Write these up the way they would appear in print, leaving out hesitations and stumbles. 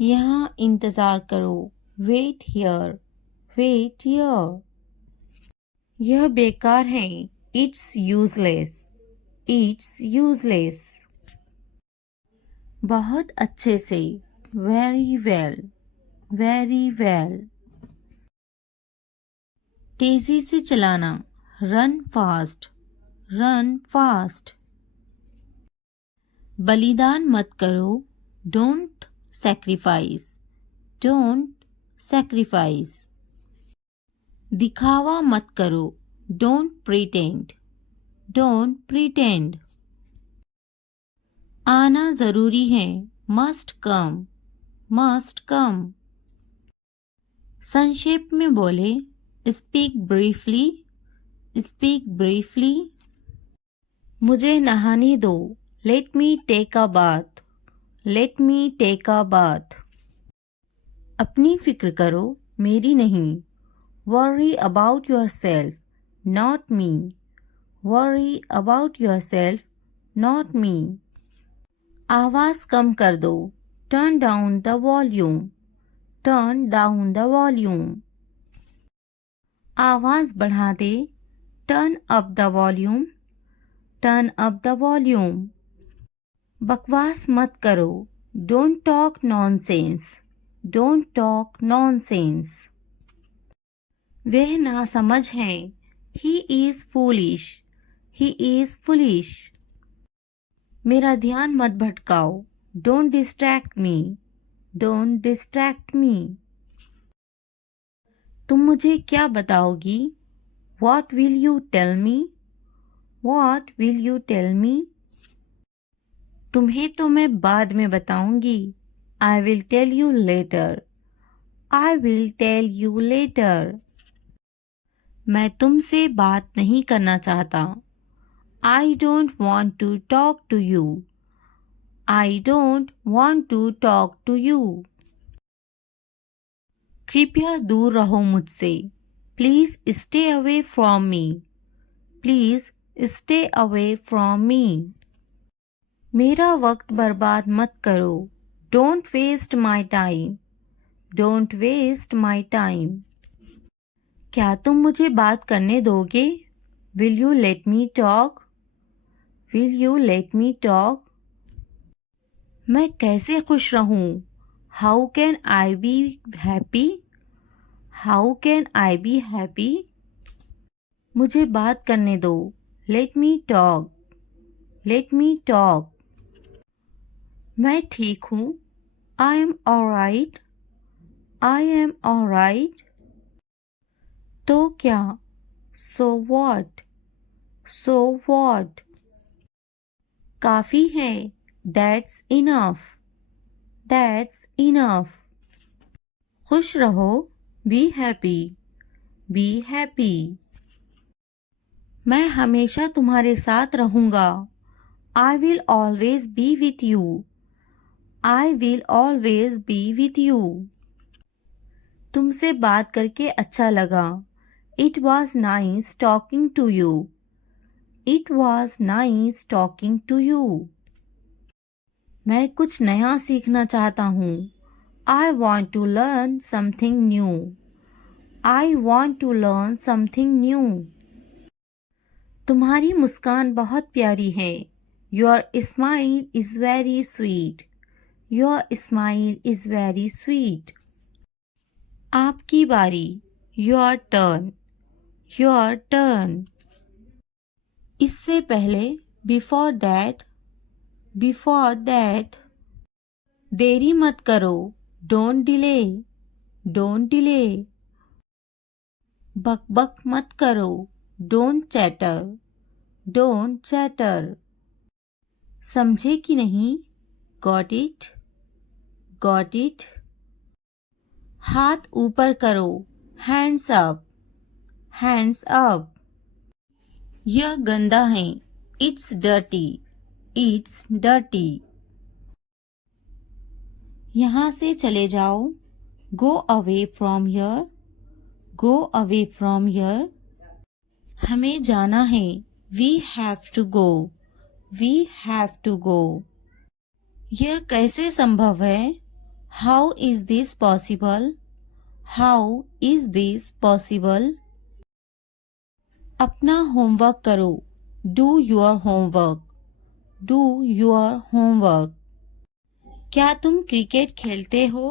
यहाँ इंतज़ार करो। Wait here, wait here. यह बेकार है। It's useless, it's useless. बहुत अच्छे से। Very well, very well. तेजी से चलाना। Run fast, run fast. बलिदान मत करो। Don't sacrifice, don't sacrifice. दिखावा मत करो। Don't pretend, don't pretend. आना जरूरी है। Must come, must come. संक्षेप में बोले। Speak briefly, speak briefly. मुझे नहाने दो। Let me take a bath, let me take a bath. अपनी फिक्र करो, मेरी नहीं। Worry about yourself, not me, worry about yourself, not me. आवाज़ कम कर दो। Turn down the volume, turn down the volume. आवाज़ बढ़ा दे। Turn up the volume, turn up the volume. बकवास मत करो। Don't talk nonsense, don't talk nonsense. वह नासमझ है। He is foolish, he is foolish. मेरा ध्यान मत भटकाओ। Don't distract me, don't distract me. तुम मुझे क्या बताओगी? What will you tell me? What will you tell me? तुम्हें तो मैं बाद में बताऊंगी। I will tell you later, I will tell you later। मैं तुमसे बात नहीं करना चाहता। I don't want to talk to you, I don't want to talk to you। कृपया दूर रहो मुझसे। Please stay away from me, Please stay away from me। मेरा वक्त बर्बाद मत करो। Don't waste my time, Don't waste my time। क्या तुम मुझे बात करने दोगे? Will you let me talk, Will you let me talk। मैं कैसे खुश रहूं? How can I be happy, How can I be happy। मुझे बात करने दो। Let me talk, Let me talk। मैं ठीक हूँ। I am alright, I am alright। तो क्या? So what, So what। काफ़ी है। That's enough, That's enough। खुश रहो। Be happy, Be happy। मैं हमेशा तुम्हारे साथ रहूँगा। I will always be with you, I will always be with you। तुमसे बात करके अच्छा लगा। It was nice talking to you, It was nice talking to you। मैं कुछ नया सीखना चाहता हूँ। I want to learn something new, I want to learn something new। तुम्हारी मुस्कान बहुत प्यारी है। Your smile is very sweet, Your smile is very sweet। आपकी बारी। Your turn, Your turn। इससे पहले। Before that, Before that। देरी मत करो। Don't delay, Don't delay। बक बक मत करो। Don't chatter, Don't chatter। समझे कि नहीं? Got it, Got it। हाथ ऊपर करो। Hands up, Hands up। यह गंदा है। It's dirty, It's dirty। यहाँ से चले जाओ। Go away from here, Go away from here। हमें जाना है। We have to go, We have to go। यह कैसे संभव है? How is this possible? How is this possible? अपना होमवर्क करो। Do your homework. Do your homework. क्या तुम क्रिकेट खेलते हो?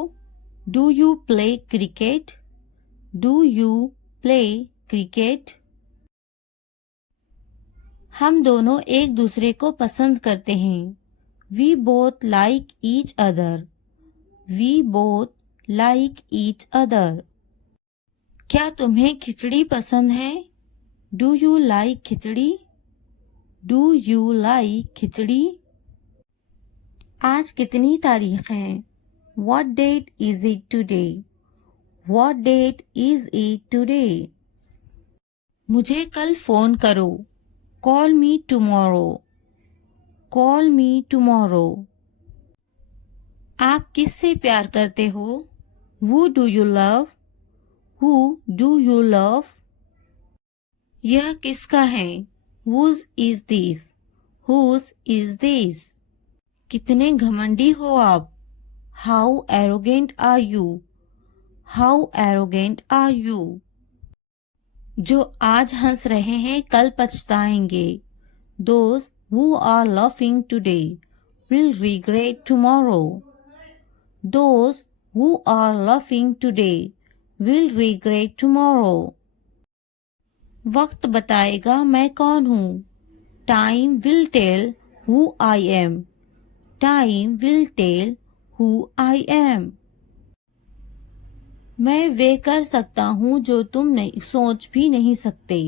Do you play cricket? Do you play cricket? हम दोनों एक दूसरे को पसंद करते हैं। We both like each other. We both like each other. क्या तुम्हें खिचड़ी पसंद है? Do you like khichdi? Do you like khichdi? आज कितनी तारीख है? What date is it today? What date is it today? मुझे कल फोन करो। Call me tomorrow. Call me tomorrow. आप किससे प्यार करते हो? Who do you love? Who do you love? यह किसका है? Whose is this? Whose is this? कितने घमंडी हो आप? How arrogant are you? How arrogant are you? जो आज हंस रहे हैं कल पछताएंगे। Those who are laughing today will regret tomorrow. Those who are laughing today will regret tomorrow. वक्त बताएगा मैं कौन हूँ। Time will tell who I am. Time will tell who I am. मैं वे कर सकता हूँ जो तुम नहीं सोच भी नहीं सकते।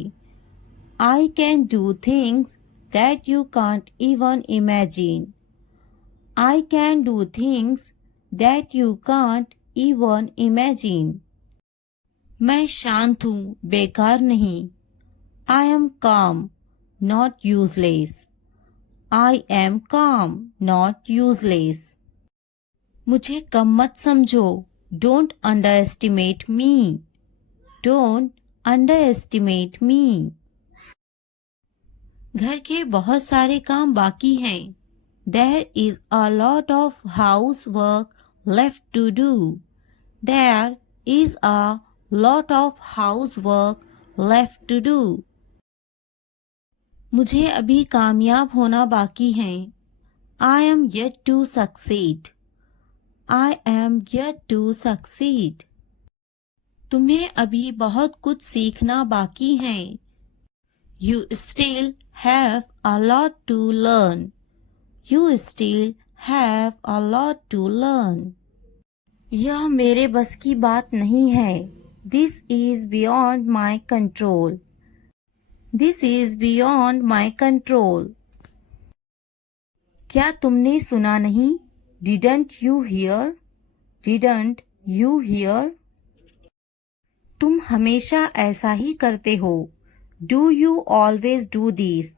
I can do things that you can't even imagine. I can do things that you can't even imagine. मैं शांत हूँ, बेकार नहीं। I am calm, not useless. I am calm, not useless. मुझे कम मत समझो। Don't underestimate me. Don't underestimate me. घर के बहुत सारे काम बाकी हैं। There is a lot of housework left to do. There is a lot of housework left to do. मुझे अभी कामयाब होना बाकी है। I am yet to succeed. I am yet to succeed. तुम्हें अभी बहुत कुछ सीखना बाकी है। You still have a lot to learn. You still have a lot to learn. यह मेरे बस की बात नहीं है। This is beyond my control. This is beyond my control. क्या तुमने सुना नहीं? Didn't you hear? Didn't you hear? तुम हमेशा ऐसा ही करते हो। Do you always do this?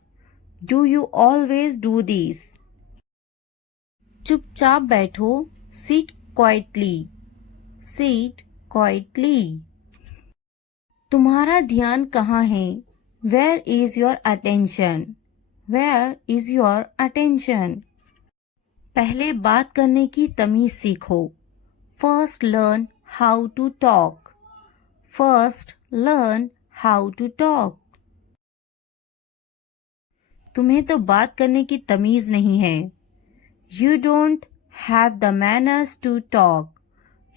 Do you always do this? चुपचाप बैठो। Sit quietly. Sit quietly. तुम्हारा ध्यान कहाँ है? Where is your attention? Where is your attention? पहले बात करने की तमीज सीखो। First learn how to talk. First learn how to talk. तुम्हें तो बात करने की तमीज नहीं है। You don't have the manners to talk.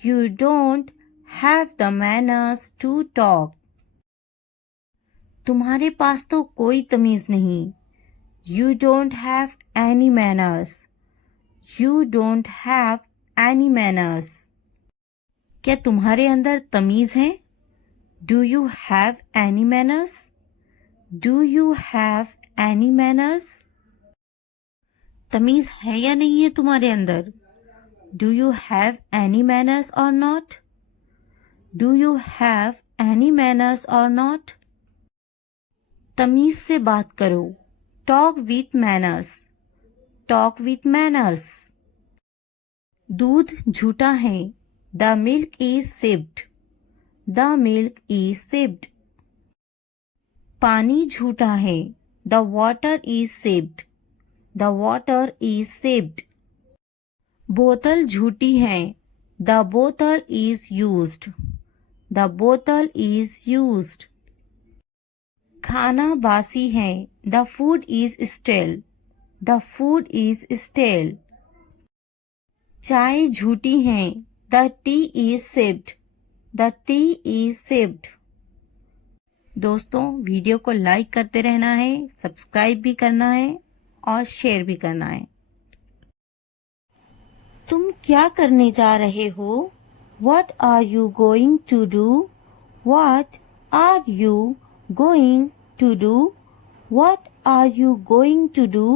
You don't have the manners to talk. तुम्हारे पास तो कोई तमीज नहीं। You don't have any manners. You don't have any manners. क्या तुम्हारे अंदर तमीज है? Do you have any manners? Do you have any manners? तमीज है या नहीं है तुम्हारे अंदर? Do you have any manners or not? Do you have any manners or not? तमीज से बात करो। Talk with manners. Talk with manners. दूध झूठा है। The milk is sipped. The milk is sipped. पानी झूठा है। The water is sipped. The water is sipped. बोतल झूठी है। The bottle is used. The bottle is used. खाना बासी है. The food is stale. The food is stale. चाय झूठी है. The tea is sipped. The tea is sipped. दोस्तों, वीडियो को लाइक करते रहना है, सब्सक्राइब भी करना है और शेयर भी करना है. तुम क्या करने जा रहे हो? What are you going to do? What are you going to do? What are you going to do?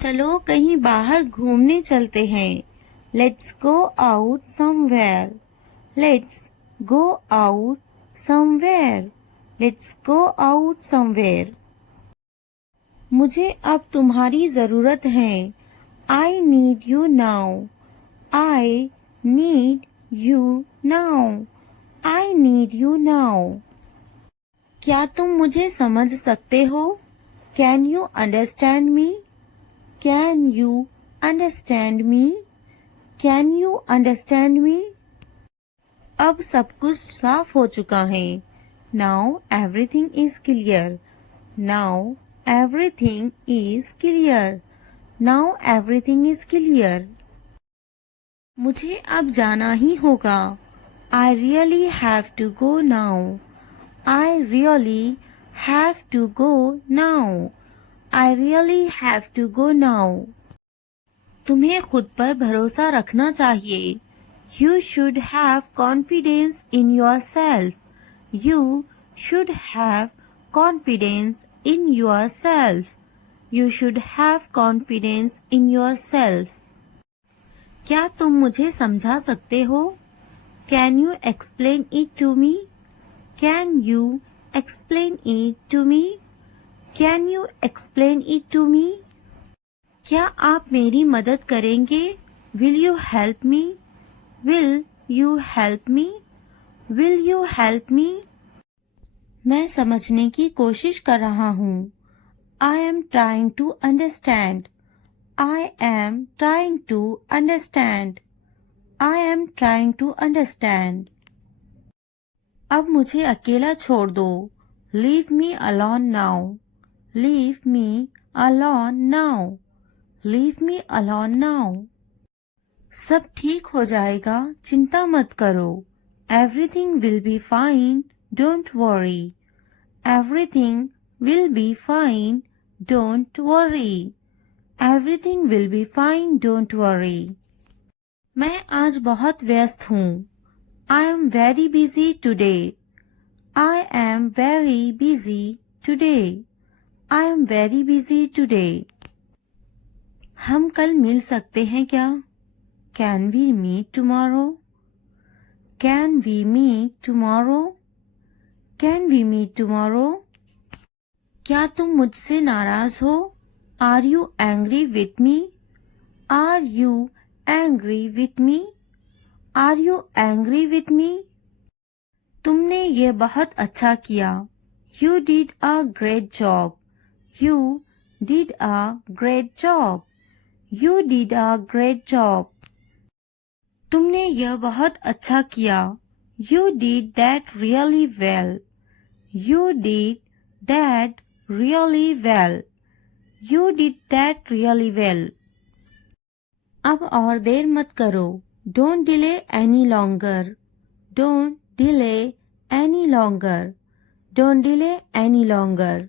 चलो कहीं बाहर घूमने चलते हैं. Let's go out somewhere. Let's go out somewhere. Let's go out somewhere. मुझे अब तुम्हारी ज़रूरत है. I need you now. I need you now. I need you now. क्या तुम मुझे समझ सकते हो? Can you understand me? Can you understand me? Can you understand me? अब सब कुछ साफ हो चुका है. Now everything is clear. Now everything is clear. Now everything is clear. मुझे अब जाना ही होगा. I really have to go now. I really have to go now. I really have to go now. तुम्हें खुद पर भरोसा रखना चाहिए. You should have confidence in yourself. You should have confidence in yourself. You should have confidence in yourself. क्या तुम मुझे समझा सकते हो? Can you explain it to me? Can you explain it to me? Can you explain it to me? क्या आप मेरी मदद करेंगे? Will you help me? Will you help me? Will you help me? मैं समझने की कोशिश कर रहा हूँ. I am trying to understand. I am trying to understand. I am trying to understand. अब मुझे अकेला छोड़ दो. Leave me alone now. Leave me alone now. Leave me alone now. सब ठीक हो जाएगा, चिंता मत करो. Everything will be fine. Don't worry. Everything will be fine. Don't worry. Everything will be fine. Don't worry. मैं आज बहुत व्यस्त हूँ. I am very busy today. I am very busy today. I am very busy today. हम कल मिल सकते हैं क्या? Can we meet tomorrow? Can we meet tomorrow? Can we meet tomorrow? क्या तुम मुझसे नाराज हो? Are you angry with me? Are you angry with me? Are you angry with me? तुमने ये बहुत अच्छा किया. You did a great job. You did a great job. You did a great job. तुमने यह बहुत अच्छा किया. You did that really well. You did that really well. You did that really well. अब और देर मत करो. Don't delay any longer. Don't delay any longer. Don't delay any longer.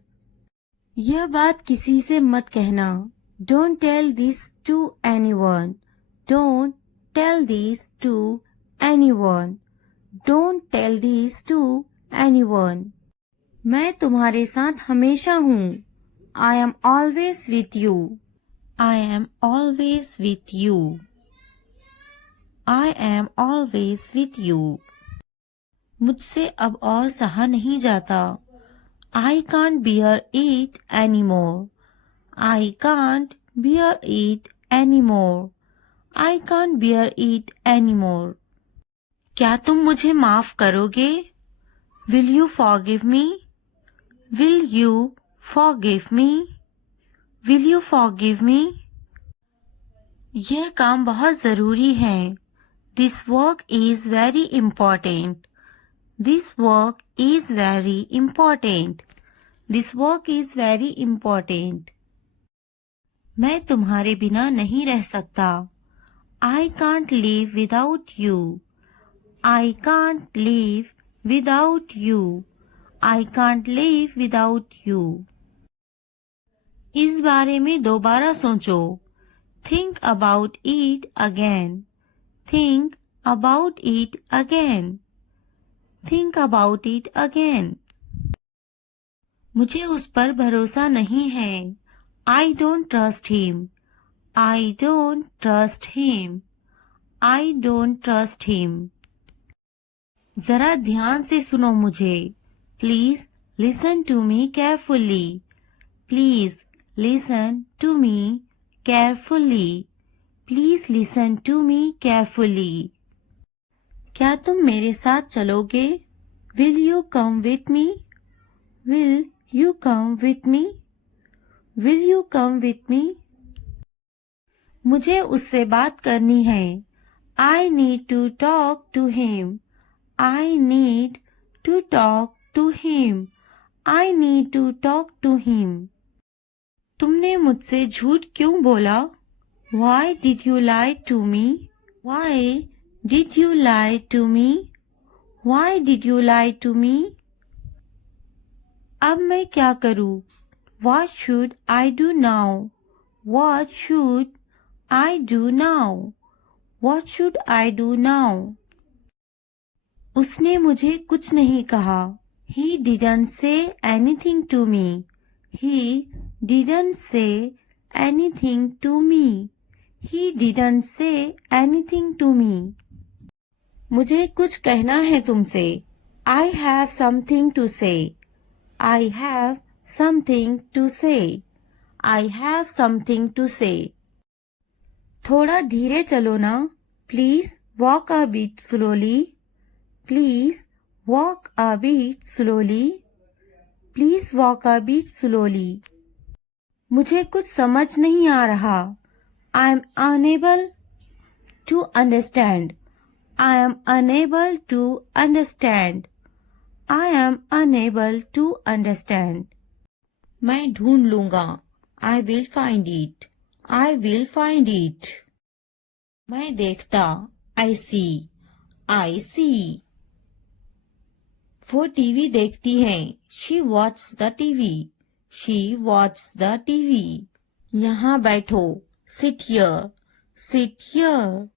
यह बात किसी से मत कहना. Don't tell this to anyone. Don't tell this to anyone. Don't tell this to anyone. मैं तुम्हारे साथ हमेशा हूँ. I am always with you. I am always with you. I am always with you. मुझसे अब और सहा नहीं जाता. I can't bear it anymore. I can't bear it anymore. I can't bear it anymore. क्या तुम मुझे माफ करोगे? Will you forgive me? Will you forgive me? Will you forgive me? यह काम बहुत ज़रूरी है. This work is very important. This work is very important. This work is very important. मैं तुम्हारे बिना नहीं रह सकता. I can't live without you. I can't live without you. I can't live without you. इस बारे में दोबारा सोचो. Think about it again. Think about it again. Think about it again. मुझे उस पर भरोसा नहीं है. I don't trust him. I don't trust him. I don't trust him. जरा ध्यान से सुनो मुझे. Please listen to me carefully. Please listen to me carefully. Please listen to me carefully. क्या तुम मेरे साथ चलोगे? Will you come with me? Will you come with me? Will you come with me? मुझे उससे बात करनी है. I need to talk to him. I need to talk to him. I need to talk to him. तुमने मुझसे झूठ क्यों बोला? Why did you lie to me? Why did you lie to me? Why did you lie to me? अब मैं क्या करूं? What should I do now? What should I do now? What should I do now? उसने मुझे कुछ नहीं कहा. He didn't say anything to me. He didn't say anything to me. He didn't say anything to me. मुझे कुछ कहना है तुमसे. I have something to say. I have something to say. I have something to say. थोड़ा धीरे चलो ना. Please walk a bit slowly. Please walk a bit slowly. Please walk a bit slowly. मुझे कुछ समझ नहीं आ रहा. I am unable to understand. I am unable to understand. I am unable to understand. मैं ढूंढ लूंगा. I will find it. I will find it. मैं देखता. I see. I see. वो टीवी देखती है. She watches the TV. She watches the TV. यहाँ बैठो. Sit here. Sit here.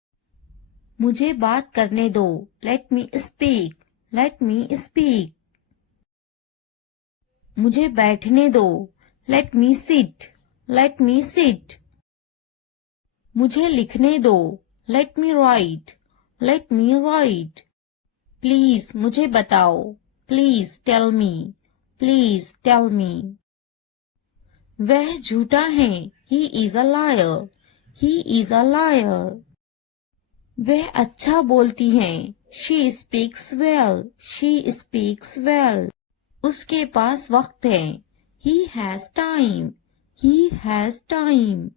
मुझे बात करने दो. Let me speak. Let me speak. मुझे बैठने दो. Let me sit. Let me sit. मुझे लिखने दो. Let me write. Let me write. Please मुझे बताओ. Please tell me. Please tell me. वह झूठा है. He is a liar. He is a liar. वह अच्छा बोलती है. She speaks well. She speaks well. उसके पास वक्त है. He has time. He has time.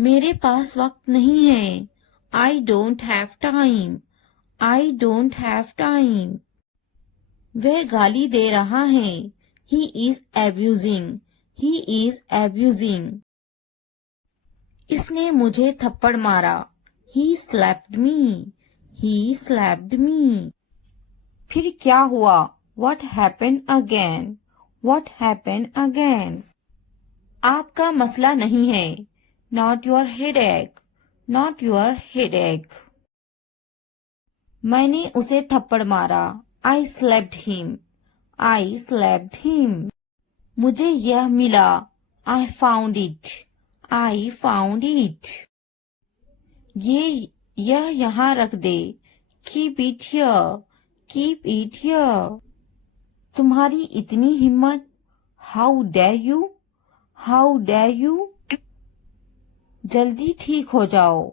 मेरे पास वक्त नहीं है. I don't have time. I don't have time. वह गाली दे रहा है. He is abusing. He is abusing. इसने मुझे थप्पड़ मारा. He slapped me. He slapped me. फिर क्या हुआ? What happened again? What happened again? आपका मसला नहीं है. Not your headache. Not your headache. मैंने उसे थप्पड़ मारा. I slapped him. I slapped him. मुझे यह मिला. I found it. I found it. यह यहाँ रख दे. Keep it here. Keep it here. तुम्हारी इतनी हिम्मत. How dare you? How dare you? जल्दी ठीक हो जाओ.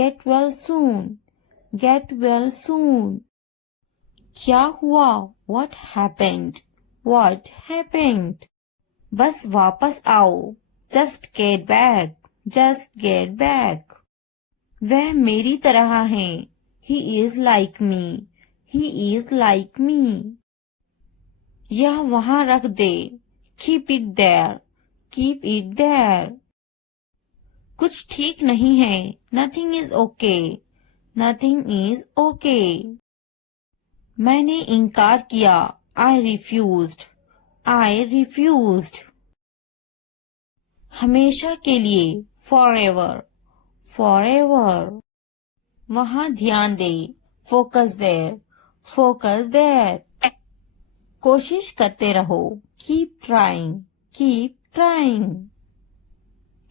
Get well soon. Get well soon. क्या हुआ? What happened? What happened? बस वापस आओ. Just get back. Just get back. वह मेरी तरह है। He is like me. He is like me. यह वहां रख दे। Keep it there. Keep it there. कुछ ठीक नहीं है। Nothing is okay. Nothing is okay. मैंने इनकार किया। I refused. I refused. हमेशा के लिए। Forever. Forever. वहां ध्यान दे। Focus there. Focus there. कोशिश करते रहो। Keep trying. Keep trying.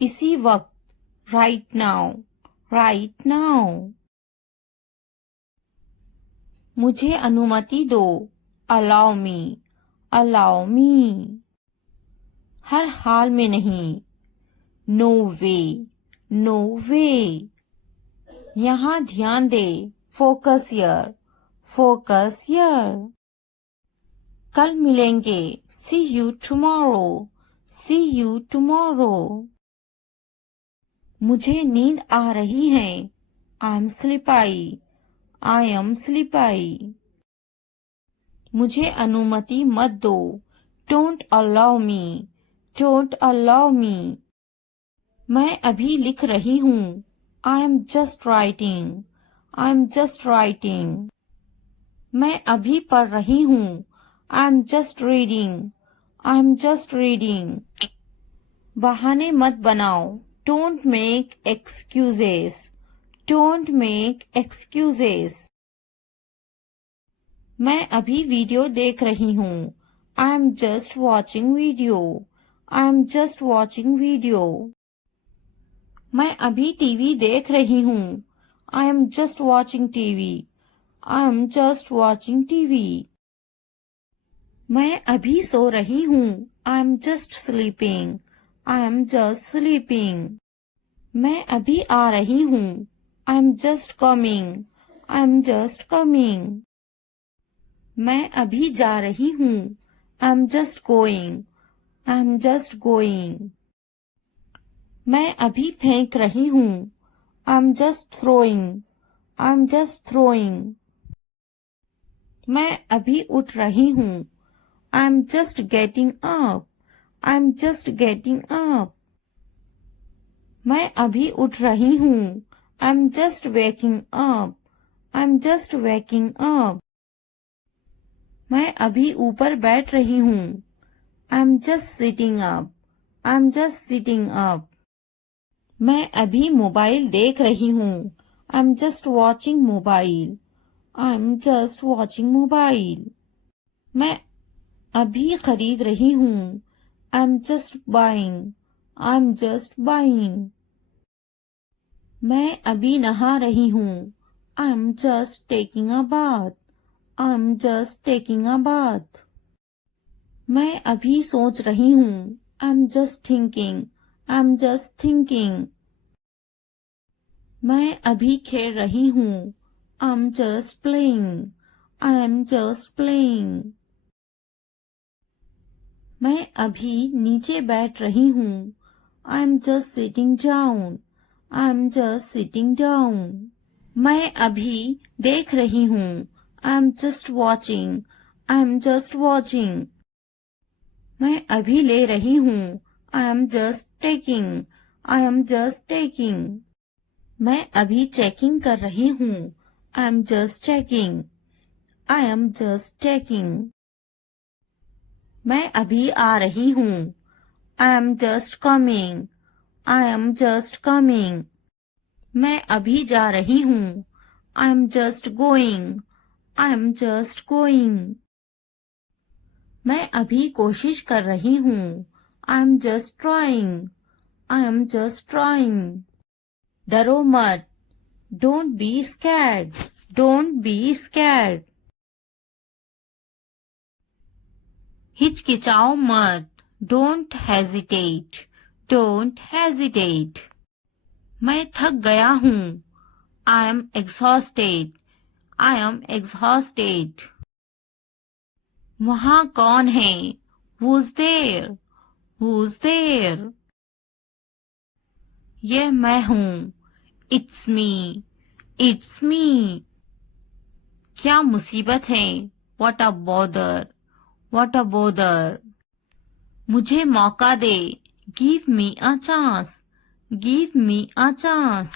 इसी वक्त। Right now. Right now. मुझे अनुमति दो। Allow me. Allow me. हर हाल में नहीं। No way. No way. यहाँ ध्यान दे। Focus here. Focus here. कल मिलेंगे। See you tomorrow. See you tomorrow. मुझे नींद आ रही है। I am sleepy. I am sleepy. मुझे अनुमति मत दो। Don't allow me. Don't allow me. मैं अभी लिख रही हूँ। I am just writing. I am just writing. मैं अभी पढ़ रही हूँ। I am just reading. I am just reading. बहाने मत बनाओ। Don't make excuses. Don't make excuses. मैं अभी वीडियो देख रही हूँ। I am just watching video. I am just watching video. मैं अभी टीवी देख रही हूँ। I am just watching TV. I am just watching TV. मैं अभी सो रही हूँ। I am just sleeping. I am just sleeping. मैं अभी आ रही हूँ। I am just coming. I am just coming. मैं अभी जा रही हूँ। I am just going. I am just going. मैं अभी फेंक रही हूँ। I am just throwing. I am just throwing. मैं अभी उठ रही हूँ। I am just getting up. I am just getting up. मैं अभी उठ रही हूँ। I am just waking up. I am just waking up. मैं अभी ऊपर बैठ रही हूँ। I am just sitting up. I am just sitting up. मैं अभी मोबाइल देख रही हूँ। I am just watching mobile. I am just watching mobile. मैं अभी खरीद रही हूँ। I am just buying. I am just buying. मैं अभी नहा रही हूँ। I am just taking a bath. I am just taking a bath. मैं अभी सोच रही हूँ। I am just thinking. I am just thinking. मैं अभी खेल रही हूँ। I am just playing. I am just playing. मैं अभी नीचे बैठ रही हूँ। I am just sitting down. I am just sitting down. मैं अभी देख रही हूँ। I am just watching. I am just watching. मैं अभी ले रही हूँ। I am just taking. I am just taking. मैं अभी चेकिंग कर रही हूँ। I am just checking. I am just checking. मैं अभी आ रही हूँ। I am just coming. I am just coming. मैं अभी जा रही हूँ। I am just going. I am just going. मैं अभी कोशिश कर रही हूँ। I am just trying. I am just trying. डरो मत। Don't be scared. Don't be scared. हिचकिचाओ मत। Don't hesitate. Don't hesitate. मैं थक गया हूँ। I am exhausted. I am exhausted. वहाँ कौन है? Who's there? Who's there? यह मैं हूँ। It's me, it's me. क्या मुसीबत है, what a bother, what a bother. मुझे मौका दे, give me a chance, give me a chance.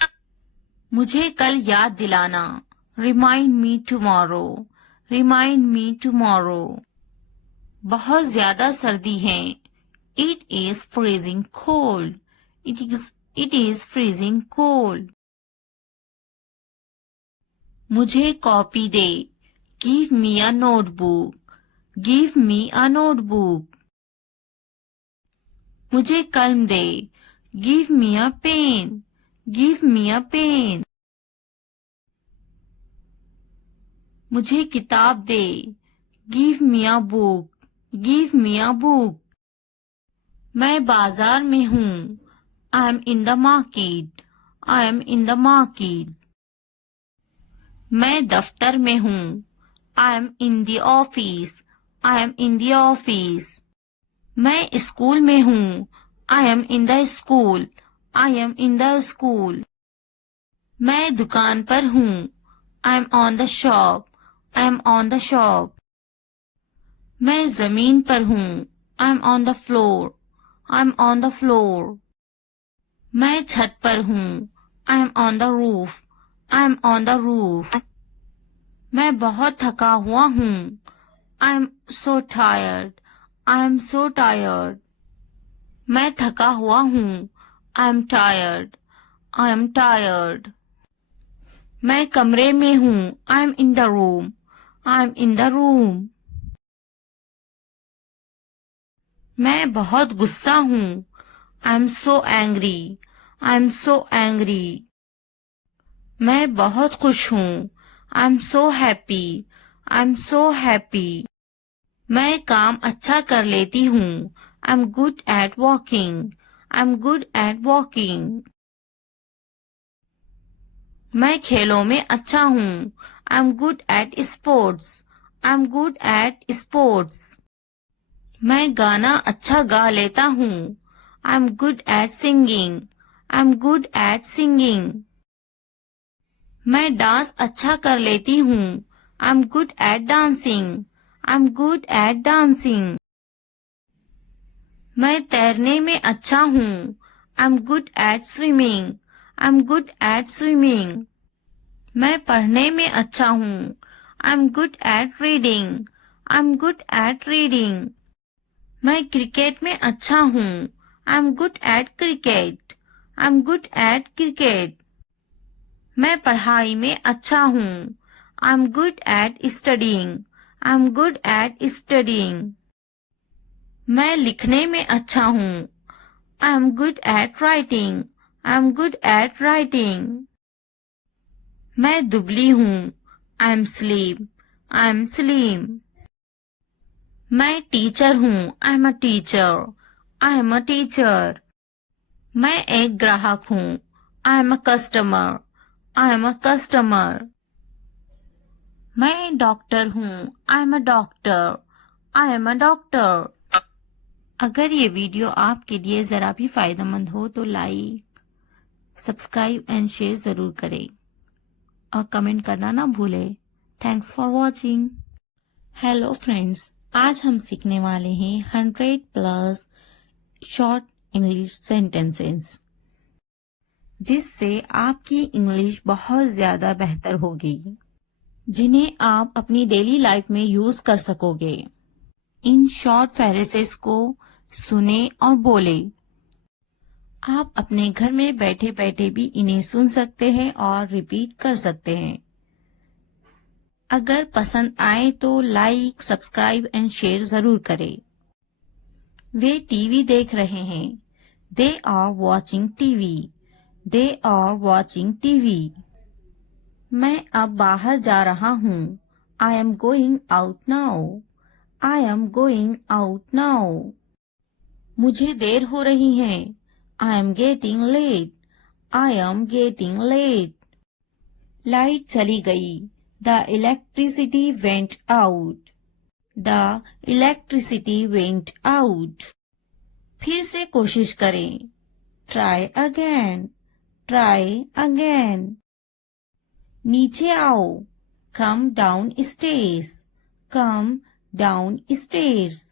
मुझे कल याद दिलाना, remind me tomorrow, remind me tomorrow. बहुत ज्यादा सर्दी है, it is freezing cold, it is freezing cold. मुझे कॉपी दे, give me a notebook, give me a notebook. मुझे कलम दे, give me a pen, give me a pen. मुझे किताब दे, give me a book, give me a book. मैं बाजार में हूँ, I am in the market, I am in the market. मैं दफ्तर में हूँ, I am in the office, I am in the office. मैं स्कूल में हूँ, I am in the school, I am in the school. मैं दुकान पर हूँ, I am on the shop, I am on the shop. मैं जमीन पर हूँ, I am on the floor, I am on the floor. मैं छत पर हूँ, I am on the roof, I am on the roof. मैं बहुत थका हुआ हूँ, I am so tired, I am so tired. मैं थका हुआ हूँ, I am tired, I am tired. मैं कमरे में हूँ, I am in the room, I am in the room. मैं बहुत गुस्सा हूँ, I am so angry, I am so angry. मैं बहुत खुश हूँ, I am so happy, I am so happy. मैं काम अच्छा कर लेती हूँ, I am good at walking, I am good at walking. मैं खेलों में अच्छा हूँ, I am good at sports, I am good at sports. मैं गाना अच्छा गा लेता हूँ, I am good at singing, I am good at singing. मैं डांस अच्छा कर लेती हूँ, I am good at dancing, I am good at dancing. मैं तैरने में अच्छा हूँ, I am good at swimming, I am good at swimming. मैं पढ़ने में अच्छा हूँ, I am good at reading, I am good at reading. मैं क्रिकेट में अच्छा हूँ, I am good at cricket, I am good at cricket. मैं पढ़ाई में अच्छा हूँ, I am good at studying, I am good at studying. मैं लिखने में अच्छा हूँ, I am good at writing, I am good at writing. मैं दुबली हूँ, I M slim, I am slim. मैं टीचर हूँ, I am a teacher, I am a teacher. मैं एक ग्राहक हूँ, I am a customer, I am a customer. मैं doctor हूँ, I am a doctor, I am a doctor. अगर ये वीडियो आपके लिए ज़रा भी फ़ायदेमंद हो तो लाइक, सब्सक्राइब एंड शेयर ज़रूर करें और कमेंट करना ना भूलें। Thanks for watching. Hello friends, आज हम सीखने वाले हैं 100+ शॉर्ट इंग्लिश सेंटेंसेस, जिससे आपकी इंग्लिश बहुत ज़्यादा बेहतर होगी, जिन्हें आप अपनी डेली लाइफ में यूज़ कर सकोगे। इन शॉर्ट फ्रेजेस को सुने और बोले। आप अपने घर में बैठे बैठे भी इन्हें सुन सकते हैं और रिपीट कर सकते हैं। अगर पसंद आए तो लाइक, सब्सक्राइब एंड शेयर जरूर करें। वे टीवी देख रहे हैं, they are watching TV, they are watching TV. मैं अब बाहर जा रहा हूँ, I am going out now, I am going out now. मुझे देर हो रही है, I am getting late, I am getting late. Light चली गई, the electricity went out, the electricity went out. फिर से कोशिश करें, ट्राई अगेन, ट्राई अगेन। नीचे आओ, come downstairs, come downstairs.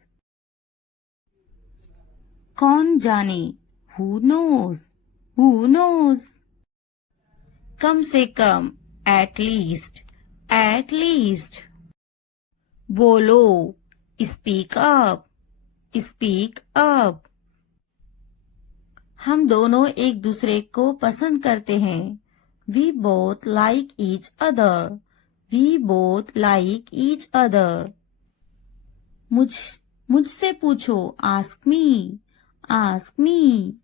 कौन जाने, हु नोज, हु नोज। कम से कम, एट लीस्ट, एट लीस्ट। बोलो, स्पीक अप, स्पीक अप। हम दोनों एक दूसरे को पसंद करते हैं। We both like each other, we both like each other. मुझसे पूछो, आस्क मी, आस्क मी।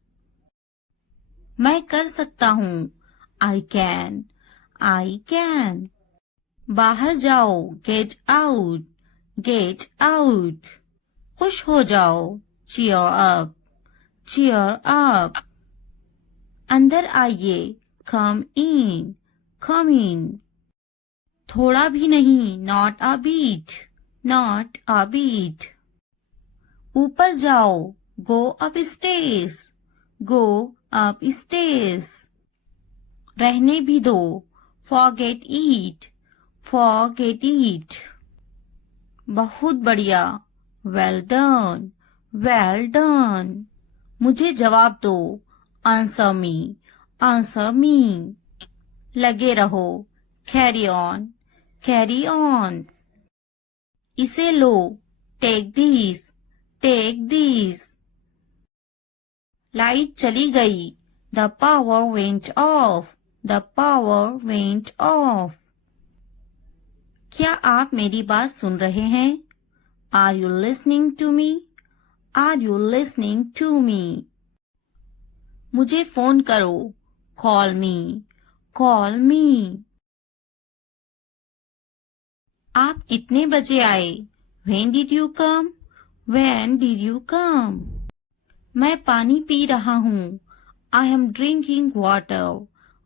मैं कर सकता हूँ, आई कैन, आई कैन। बाहर जाओ, गेट आउट, गेट आउट। खुश हो जाओ, चीयर अप, चीयर अप। अंदर आइए, कम इन, कम इन। थोड़ा भी नहीं, not a bit, not a bit. ऊपर जाओ, go upstairs, go upstairs. रहने भी दो, फॉरगेट इट, फॉरगेट इट। बहुत बढ़िया, वेल डन, वेल डन। मुझे जवाब दो, आंसर मी, आंसर मी। लगे रहो, कैरी ऑन, कैरी ऑन। इसे लो, take this, take this. Light चली गई, the power went off, the power went off. क्या आप मेरी बात सुन रहे हैं? Are you listening to me? Are you listening to me? मुझे फोन करो, कॉल मी, कॉल मी। आप कितने बजे आए? When did you come? When did you come? मैं पानी पी रहा हूँ, I am drinking water,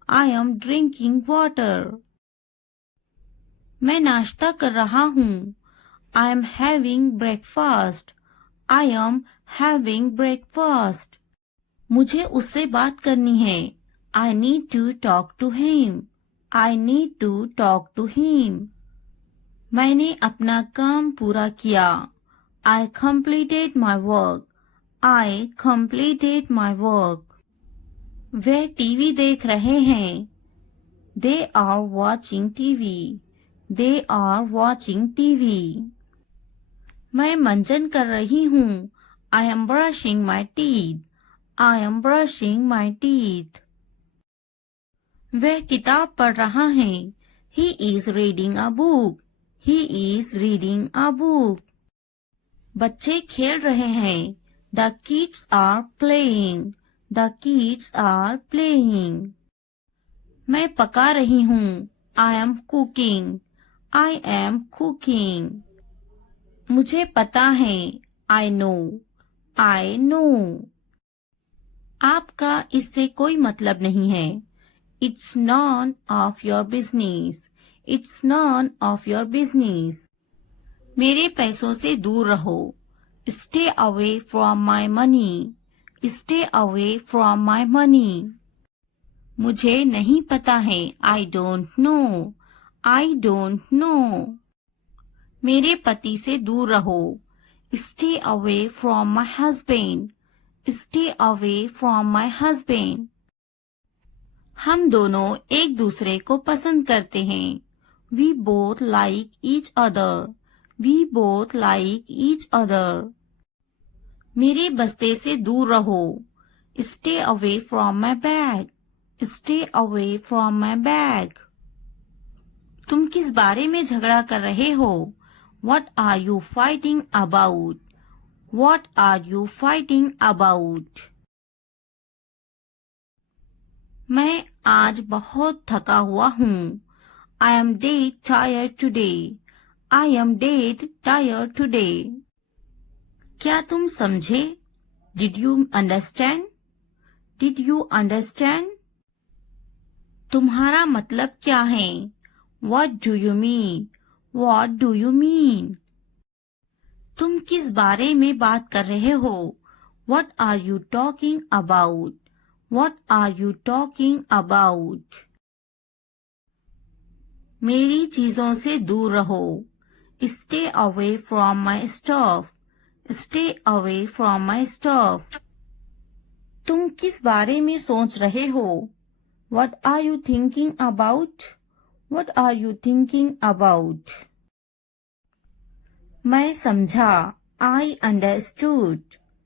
I am drinking water. मैं नाश्ता कर रहा हूँ, I am having breakfast, I am having breakfast. मुझे उससे बात करनी है, I need to talk to him, I need to talk to him. मैंने अपना काम पूरा किया, I completed my work, I completed my work. Way TV देख रहे हैं, They are watching TV, They are watching TV. मैं मंजन कर रही हूँ, I am brushing my teeth, I am brushing my teeth. वह किताब पढ़ रहा है, He is reading a book, He is reading a book. बच्चे खेल रहे हैं, The kids are playing, The kids are playing. मैं पका रही हूँ, I am cooking, I am cooking. मुझे पता है, I know, I know. आपका इससे कोई मतलब नहीं है, It's none of your business, It's none of your business. मेरे पैसों से दूर रहो, Stay away from my money, Stay away from my money. मुझे नहीं पता है, I don't know, I don't know. मेरे पति से दूर रहो, Stay away from my husband, Stay away from my husband. हम दोनों एक दूसरे को पसंद करते हैं, We both like each other, We both like each other. मेरे बस्ते से दूर रहो, Stay away from my bag, Stay away from my bag. तुम किस बारे में झगड़ा कर रहे हो? What are you fighting about? What are you fighting about? मैं आज बहुत थका हुआ हूँ, I am dead tired today, I am dead tired today. क्या तुम समझे? Did you understand? Did you understand? तुम्हारा मतलब क्या है? What do you mean? What do you mean? तुम किस बारे में बात कर रहे हो? What are you talking about? What are you talking about? मेरी चीजों से दूर रहो. Stay away from my stuff. Stay away from my stuff. तुम किस बारे में सोच रहे हो? What are you thinking about? What are you thinking about? मैं समझा. I understood.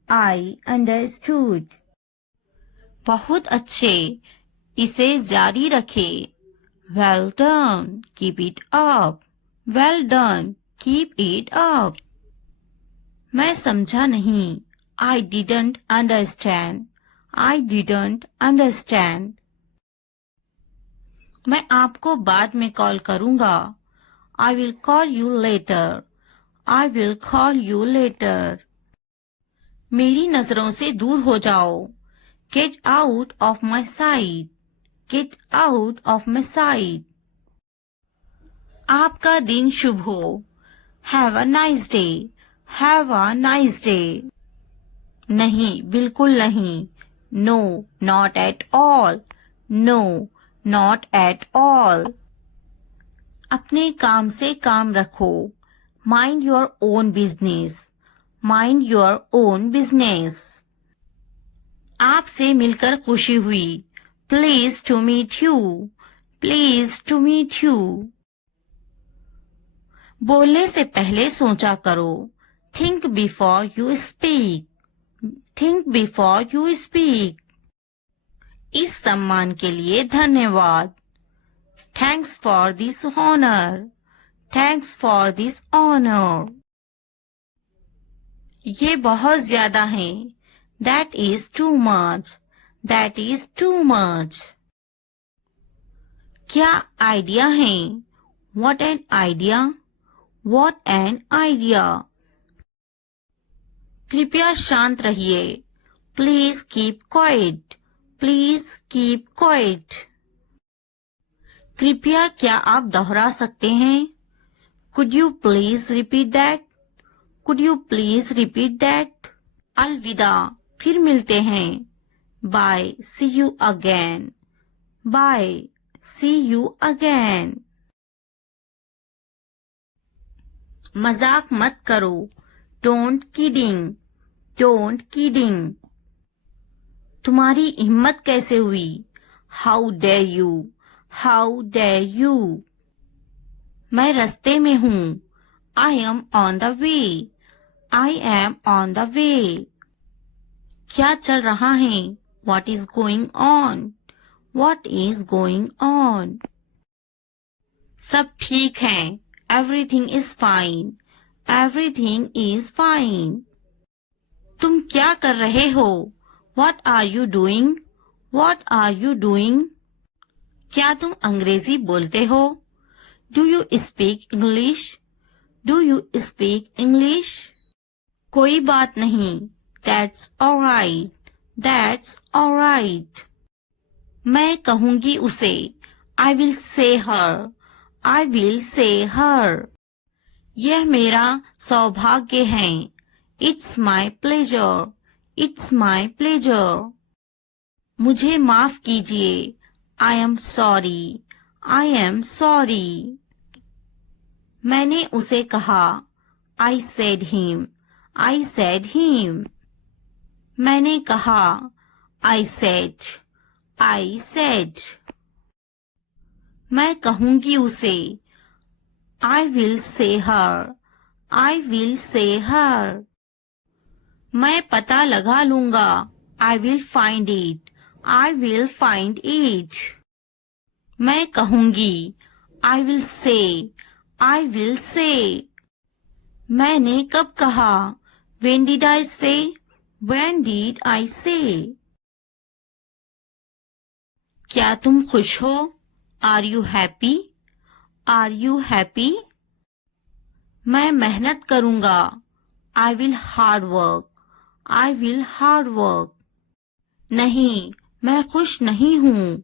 I understood. बहुत अच्छे. इसे जारी रखे. Well done. Keep it up. Well done. Keep it up. मैं समझा नहीं. I didn't understand. I didn't understand. मैं आपको बाद में कॉल करूंगा. I will call you later. I will call you later. मेरी नजरों से दूर हो जाओ. Get out of my sight. Get out of my sight. आपका दिन शुभ हो. Have a nice day. Have a nice day. नहीं, बिल्कुल नहीं. No, not at all. No, not at all. अपने काम से काम रखो. Mind your own business. Mind your own business. आपसे मिलकर खुशी हुई. Pleased to meet you. Pleased to meet you. बोलने से पहले सोचा करो. Think before you speak. Think before you speak. इस सम्मान के लिए धन्यवाद. Thanks for this honor. Thanks for this honor. ये बहुत ज्यादा है. That is too much. That is too much. क्या आइडिया है? What an idea. What an idea. कृपया शांत रहिए. Please keep quiet. Please keep quiet. कृपया क्या आप दोहरा सकते हैं? Could you please repeat that? Could you please repeat that? अलविदा. फिर मिलते हैं. Bye. See you again. Bye. See you again. मजाक मत करो. Don't kidding. Don't kidding. तुम्हारी हिम्मत कैसे हुई? How dare you? How dare you? मैं रास्ते में हूँ. I am on the way. I am on the way. क्या चल रहा है? What is going on? What is going on? सब ठीक है. Everything is fine. Everything is fine. तुम क्या कर रहे हो? What are you doing? What are you doing? क्या तुम अंग्रेजी बोलते हो? Do you speak English? Do you speak English? कोई बात नहीं. That's alright. That's alright. मैं कहूंगी उसे. I will say her. I will say her. यह मेरा सौभाग्य है. It's my pleasure. It's my pleasure. मुझे माफ कीजिए. I am sorry. I am sorry. मैंने उसे कहा. I said him. I said him. मैंने कहा. I said. I said. मैं कहूंगी उसे. I will say her. I will say her. मैं पता लगा लूंगा. I will find it. I will find it. मैं कहूंगी. I will say. I will say. मैंने कब कहा? When did I say? When did I say? क्या तुम खुश हो? Are you happy? Are you happy? मैं मेहनत करूंगा. I will hard work. I will hard work. नहीं, मैं खुश नहीं हूँ.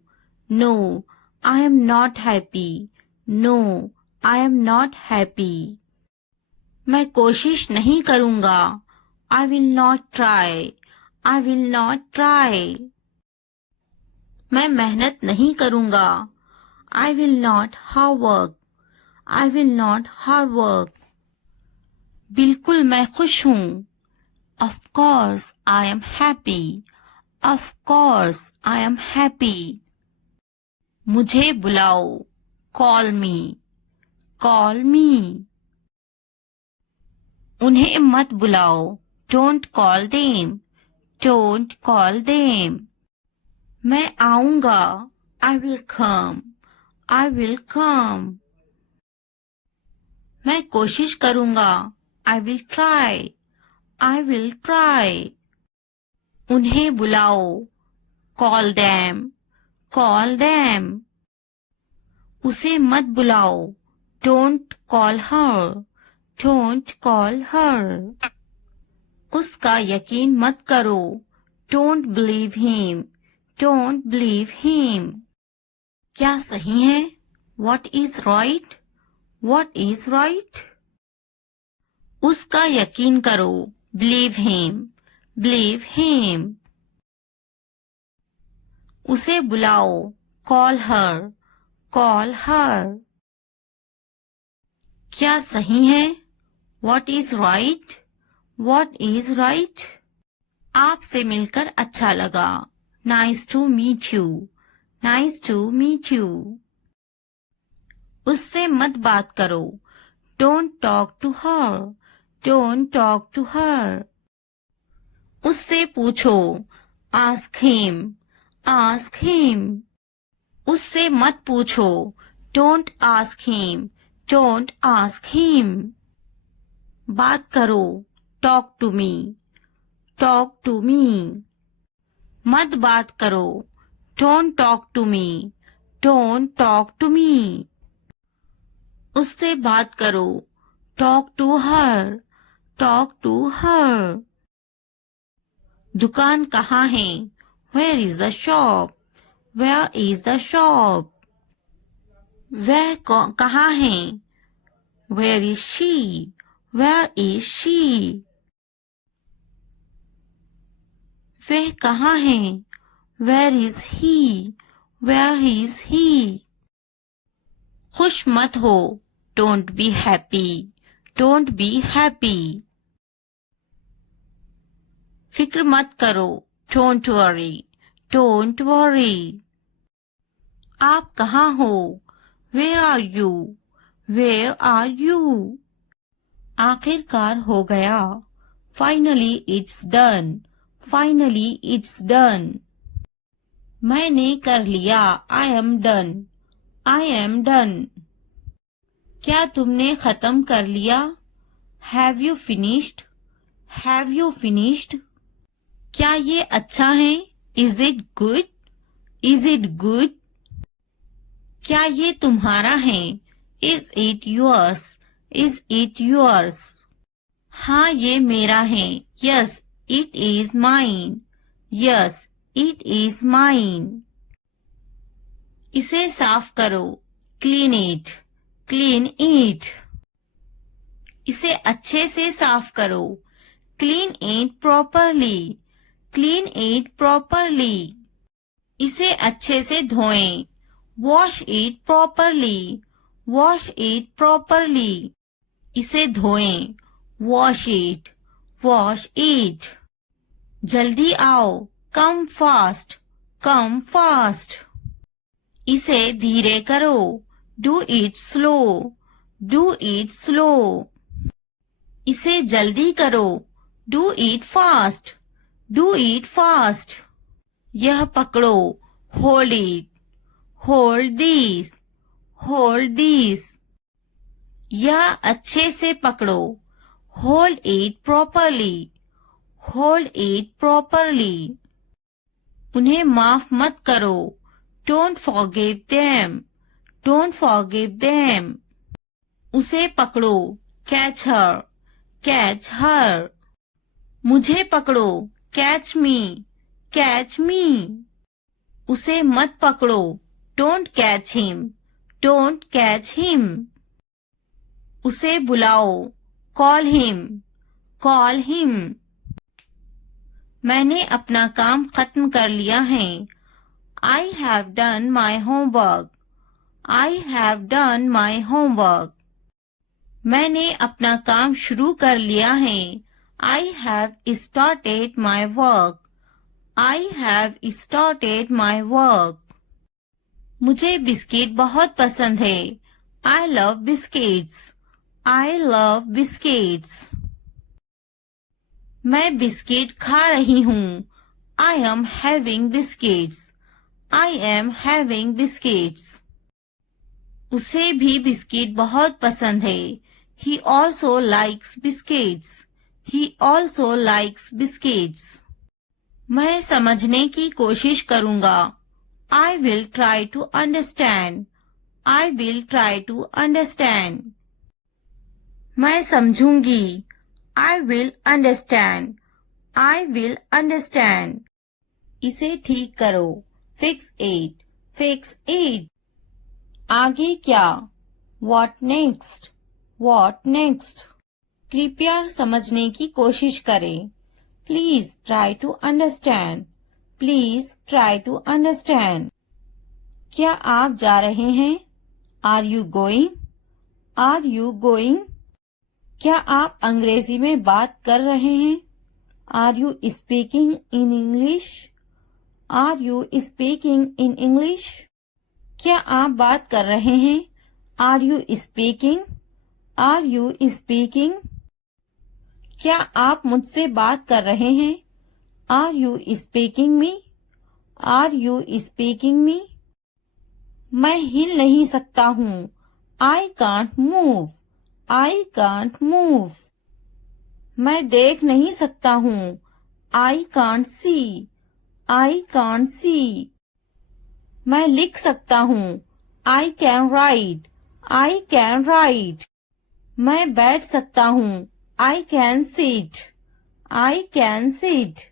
No, I am not happy. No, I am not happy. मैं कोशिश नहीं करूंगा. I will not try. I will not try. मैं मेहनत नहीं करूँगा। I will not hard work. I will not hard work. बिल्कुल मैं खुश हूँ। Of course I am happy. Of course I am happy. मुझे बुलाओ। Call me. Call me. उन्हें मत बुलाओ। Don't call them. Don't call them. मैं आऊँगा। I will come. I will come. मैं कोशिश करूँगा। I will try. I will try. उन्हें बुलाओ। Call them. Call them. उसे मत बुलाओ। Don't call her. Don't call her. उसका यकीन मत करो। Don't believe him. Don't believe him. क्या सही है? What is right? What is right? उसका यकीन करो। Believe him. Believe him. उसे बुलाओ। Call her. Call her. क्या सही है? What is right? What is right? आपसे मिलकर अच्छा लगा। Nice to meet you. Nice to meet you. उससे मत बात करो। Don't talk to her. Don't talk to her. उससे पूछो। Ask him. Ask him. उससे मत पूछो। Don't ask him. Don't ask him. बात करो। Talk to me. Talk to me. मत बात करो। Don't talk to me. Don't talk to me. उससे बात करो। Talk to her. Talk to her. दुकान कहाँ है? Where is the shop? Where is the shop? वह कहाँ है? Where is she? Where is she? वह कहाँ है? Where is he? Where is he? खुश मत हो। Don't be happy. Don't be happy. फिक्र मत करो। Don't worry. Don't worry. आप कहाँ हो? Where are you? Where are you? आखिरकार हो गया। Finally it's done. Finally it's done. मैंने कर लिया। I am done. I am done. क्या तुमने खत्म कर लिया? Have you finished? Have you finished? क्या ये अच्छा है? Is it good? Is it good? क्या ये तुम्हारा है? Is it yours? Is it yours? हाँ ये मेरा है। Yes, it is mine. Yes, it is mine. इसे साफ करो। Clean it. Clean it. इसे अच्छे से साफ करो। Clean it properly. Clean it properly. इसे अच्छे से धोएं। Wash it properly. Wash it properly. इसे धोएं। Wash it. Wash it. जल्दी आओ। Come fast. Come fast. इसे धीरे करो। Do it slow. Do it slow. इसे जल्दी करो। Do it fast. Do it fast. यह पकड़ो। Hold it. Hold this. Hold this. यह अच्छे से पकड़ो। Hold it properly. Hold it properly. उन्हें माफ मत करो। Don't forgive them. Don't forgive them. उसे पकड़ो। Catch her. Catch her. मुझे पकड़ो। Catch me. Catch me. उसे मत पकड़ो। Don't catch him. Don't catch him. उसे बुलाओ। Call him. Call him. मैंने अपना काम खत्म कर लिया है। I have done my homework. I have done my homework. मैंने अपना काम शुरू कर लिया है. I have started my work. I have started my work. मुझे बिस्किट बहुत पसंद है. I love biscuits. I love biscuits. मैं बिस्किट खा रही हूँ. I am having biscuits. I am having biscuits. उसे भी बिस्किट बहुत पसंद है. He also likes biscuits. He also likes biscuits. मैं समझने की कोशिश करूँगा. I will try to understand. I will try to understand. मैं समझूंगी. I will understand. I will understand. इसे ठीक करो. Fix it. Fix it. आगे क्या? What next? What next? कृपया समझने की कोशिश करें. Please try to understand. Please try to understand. क्या आप जा रहे हैं? Are you going? Are you going? क्या आप अंग्रेजी में बात कर रहे हैं? Are you speaking in English? Are you speaking in English? क्या आप बात कर रहे हैं? Are you speaking? Are you speaking? क्या आप मुझसे बात कर रहे हैं? Are you speaking me? Are you speaking me? मैं हिल नहीं सकता हूँ. I can't move. I can't move. मैं देख नहीं सकता हूँ. I can't see. I can't see. मैं लिख सकता हूँ. I can write. I can write. मैं बैठ सकता हूँ. I can sit. I can sit.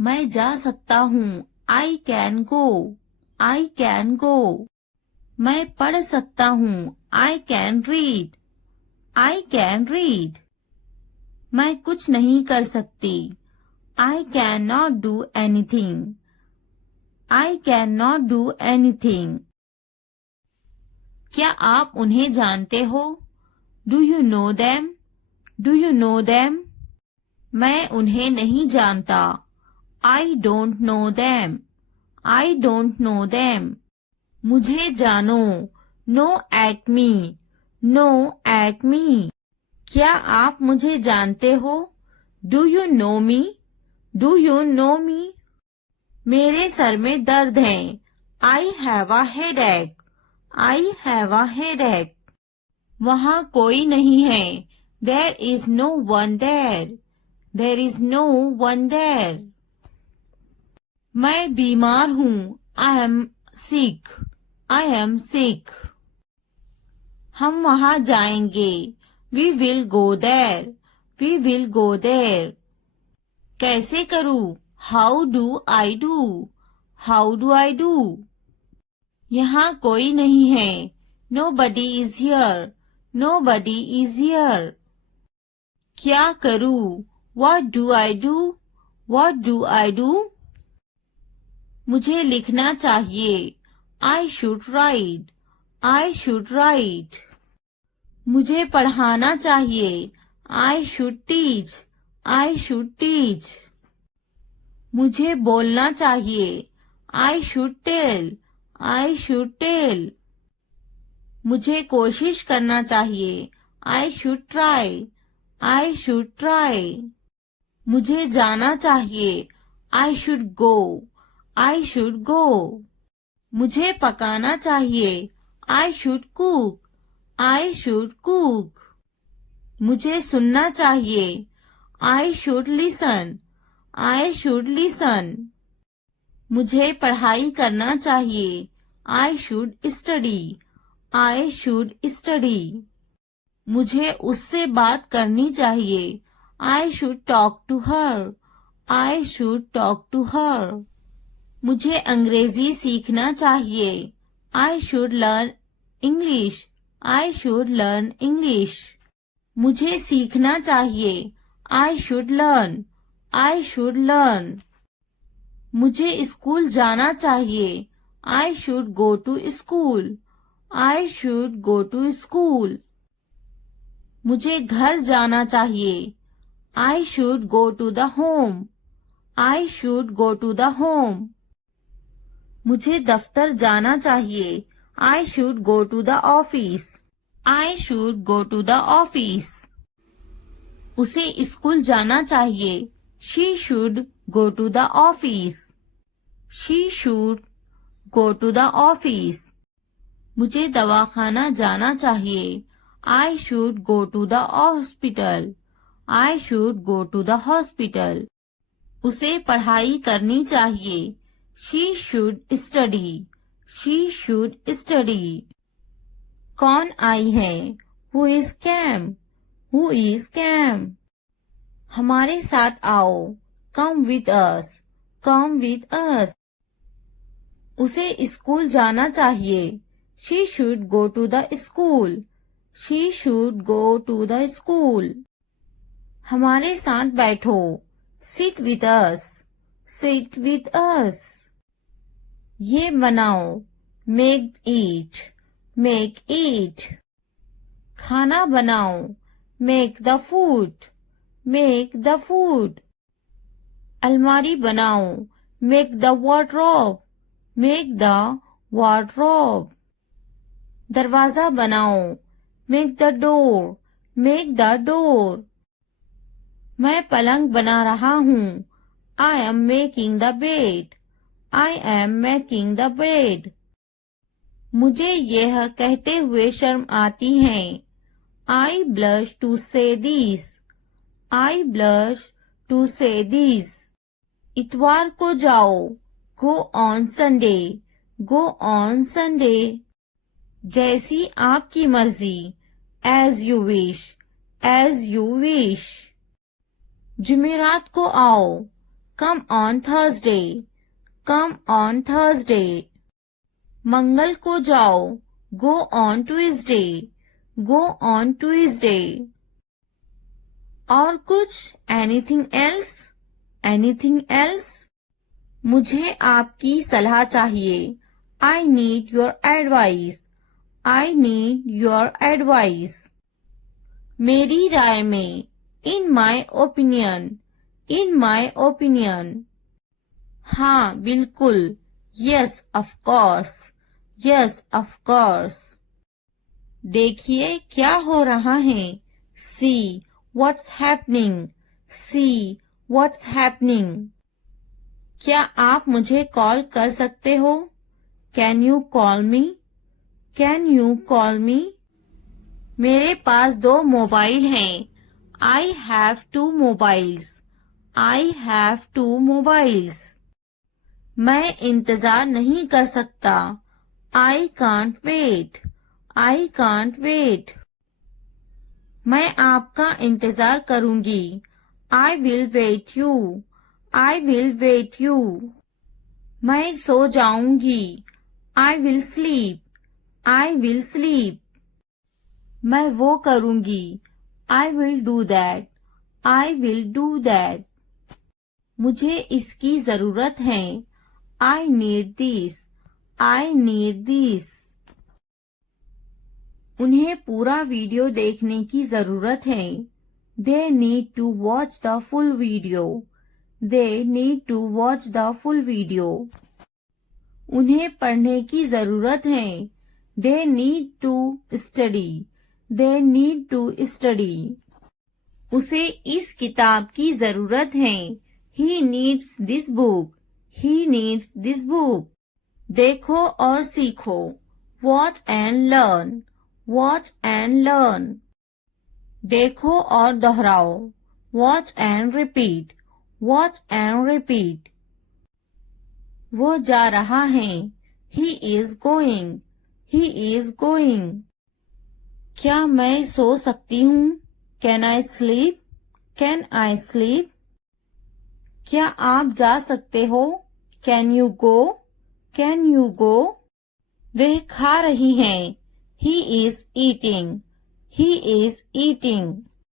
मैं जा सकता हूँ. I can go. I can go. मैं पढ़ सकता हूँ. I can read. I can read. मैं कुछ नहीं कर सकती. I cannot do anything. I cannot do anything. क्या आप उन्हें जानते हो? Do you know them? Do you know them? मैं उन्हें नहीं जानता. I don't know them. I don't know them. मुझे जानो. Know at me. Know at me. क्या आप मुझे जानते हो? Do you know me? Do you know me? मेरे सर में दर्द है. I have a headache. I have a headache. वहाँ कोई नहीं है. There is no one there. There is no one there. मैं बीमार हूँ. I am sick. I am sick. हम वहाँ जाएंगे. We will go there. We will go there. कैसे करूँ? How do I do? How do I do? यहाँ कोई नहीं है. Nobody is here. Nobody is here. क्या करूँ? What do I do? What do I do? मुझे लिखना चाहिए. I should write. I should write. मुझे पढ़ाना चाहिए. I should teach. I should teach. मुझे बोलना चाहिए. I should tell. I should tell. मुझे कोशिश करना चाहिए. I should try. I should try. मुझे जाना चाहिए. I should go. I should go. मुझे पकाना चाहिए. I should cook. I should cook. मुझे सुनना चाहिए. I should listen. I should listen. मुझे पढ़ाई करना चाहिए. I should study. I should study. मुझे उससे बात करनी चाहिए. I should talk to her. I should talk to her. मुझे अंग्रेजी सीखना चाहिए. I should learn English. I should learn English. मुझे सीखना चाहिए. I should learn. I should learn. मुझे स्कूल जाना चाहिए। I should go to school. I should go to school. मुझे घर जाना चाहिए। I should go to the home. I should go to the home. मुझे दफ्तर जाना चाहिए। I should go to the office. I should go to the office. उसे school जाना चाहिए। She should go to the office. She should go to the office. मुझे दवाखाना जाना चाहिए। I should go to the hospital. I should go to the hospital. उसे पढ़ाई करनी चाहिए। She should study. She should study. कौन आई है? Who is came? Who is came? हमारे साथ आओ। Come with us. Come with us. उसे स्कूल जाना चाहिए। She should go to the school. She should go to the school. हमारे साथ बैठो। Sit with us. Sit with us. ये बनाओ। Make it. Make it. खाना बनाओ। Make the food. Make the food. अलमारी बनाओ। Make the wardrobe. Make the wardrobe. दरवाजा बनाओ। Make the door. Make the door. मैं पलंग बना रहा हूँ। I am making the bed. I am making the bed. मुझे यह कहते हुए शर्म आती है। I blush to say this. I blush to say this. इतवार को जाओ। Go on Sunday. Go on Sunday. जैसी आपकी मर्जी। As you wish. As you wish. जुमेरात को आओ। Come on Thursday. Come on Thursday. मंगल को जाओ। Go on Tuesday. Go on Tuesday. और कुछ? Anything else? Anything else? मुझे आपकी सलाह चाहिए। I need your advice. I need your advice. मेरी राय में। In my opinion. In my opinion. हाँ बिल्कुल। Yes of course. Yes of course. देखिए क्या हो रहा है। See what's happening. See what's happening. क्या आप मुझे कॉल कर सकते हो? Can you call me? Can you call me? मेरे पास 2 मोबाइल हैं। I have 2 mobiles. I have 2 mobiles. मैं इंतजार नहीं कर सकता। I can't wait. I can't wait. मैं आपका इंतजार करूंगी। I will wait you. I will wait you. मैं सो जाऊंगी। I will sleep. I will sleep. मैं वो करूंगी। I will do that. I will do that. मुझे इसकी जरूरत है। I need this. I need this. उन्हें पूरा वीडियो देखने की जरूरत है। They need to watch the full video. They need to watch the full video. उन्हें पढ़ने की जरूरत है। They need to study. They need to study. उसे इस किताब की जरूरत है। He needs this book. He needs this book. देखो और सीखो। Watch and learn. Watch and learn. देखो और दोहराओ। Watch and repeat. Watch and repeat. वो जा रहा है। He is going. He is going. क्या मैं सो सकती हूँ? Can I sleep? Can I sleep? क्या आप जा सकते हो? Can you go? Can you go? वह खा रही हैं। He is eating. He is eating.